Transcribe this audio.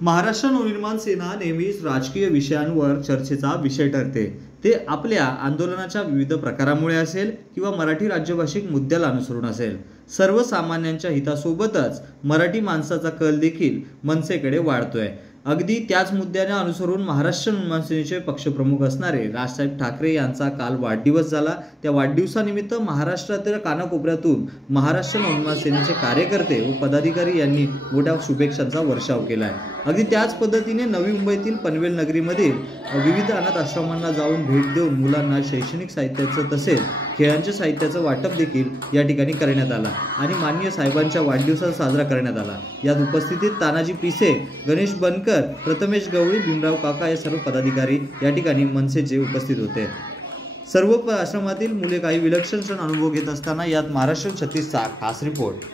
महाराष्ट्र नवनिर्माण सेना नेहमीच राजकीय विषयांवर चर्चेचा विषय ठरते। ते आपल्या आंदोलनाच्या विविध प्रकारामुळे असेल किंवा मराठी राज्यभाषिक मुद्द्याला अनुसरून असेल, सर्वसामान्यांच्या हितासोबतच मराठी माणसाचा कल देखील मनसेकडे वाढतोय। अगदी त्याच मुद्द्याने अनुसरून महाराष्ट्र नवनिर्माण सेनेचे पक्षप्रमुख असणारे राजसाहेब ठाकरे यांचा काल वाढदिवस झाला। त्या वाढदिवसानिमित्त महाराष्ट्रातील कानाकोपऱ्यातून महाराष्ट्र नवनिर्माण सेनेचे कार्यकर्ते व पदाधिकारी यांनी मोठ्या शुभेच्छांचा वर्षाव केला आहे। अगदी त्याच पद्धतीने नवी मुंबईतील पनवेल नगरीमध्ये विविध अनाथ आश्रमांना जाऊन भेट देऊन मुलांना शैक्षणिक साहित्याचं तसेच खेळांच्या साहित्याचं वाटप देखील या ठिकाणी करण्यात आला आणि माननीय साहेबांच्या वाढदिवसाचा साजरा करण्यात आला। यात उपस्थितीत तानाजी पिसे, गणेश बनकर, प्रथमेश गवळी, भीमराव काका या सर्व पदाधिकारी या ठिकाणी मनसेचे उपस्थित होते। सर्व आश्रमातील मुले काही विलक्षण क्षण अनुभव घेत असताना यात महाराष्ट्र 36चा खास रिपोर्ट।